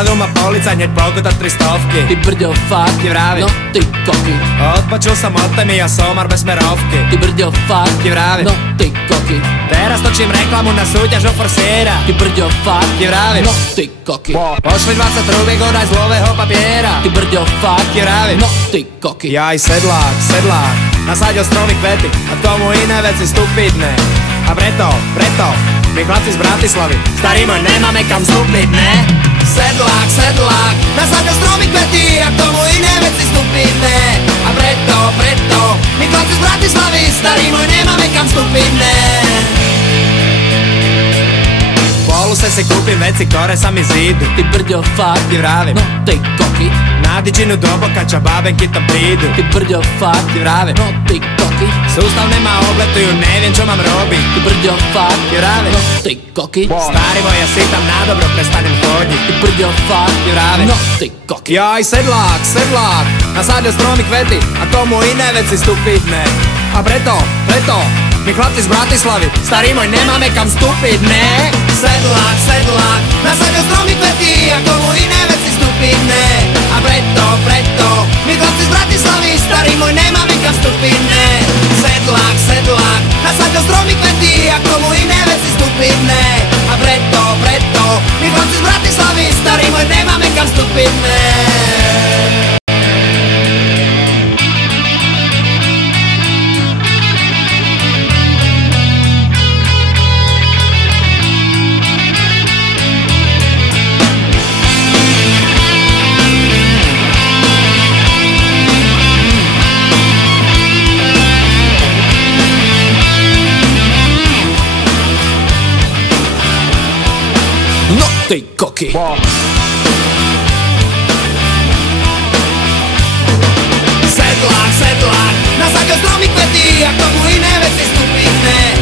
Zastavil ma policajt, hneď pokuta 300. Ty brďo, fakt, Ti vravím. no ty koky. Odpočul som od témy a somar bez smerovky. Ty brďo, fakt, Ti vravím. no ty koky. Teraz točím reklamu na súťaž o forsiera. Ty brďo, fakt, Ti vravím. no ty koky. Pošli 20 trúbiek od aj z dlhého papiera. Ty brďo, fakt, Ti vravím. no ty koky. Jaj, sedlák, nasadil stromy kvety a k tomu iné veci stupidné. A preto, my chlapci z Bratislavy, starý môj, nemáme kam vstúpiť, ne? Sedlák, nasadil stromy kvety a k tomu iné veci stupidné. A preto, my chlapci z Bratislavy, starý môj, nemáme kam vstúpiť, ne? Poluse si kúpim veci, ktoré sa mi zídu. Ty brďo, fakt, Ti vravím. no ty koky. Na tyčinu do boka, čo bábenky tam prídu. Ty brďo, fakt, Ti vravím. no ty koky. Sústavne ma obletujú, neviem čo mám robiť. Ty brďo, fakt, Ti vravím. no ty koky. Starý môj, ja si tam na dobro prestanem chodiť. Ty brďo, fakt, Ti vravím. no ty koky. Jaj, sedlák, nasadil stromy kvety a tomu iné veci stupidné. A preto, my chlapci z Bratislavy, starý môj, nemáme kam vstúpiť, ne? Sedlák, nasadil stromy kvety a tomu iné veci stupidné. A preto, my chlapci z Bratislavy, starý môj, nemáme kam vstúpiť, ne? Sedlák, nasadil stromy kvety a tomu iné veci stupidné. A preto, my chlapci z Bratislavy, starý môj, nemáme kam vstúpiť, ne? No ty koky. Sedlák, nasadil stromy kvety a k tomu iné veci stupidné.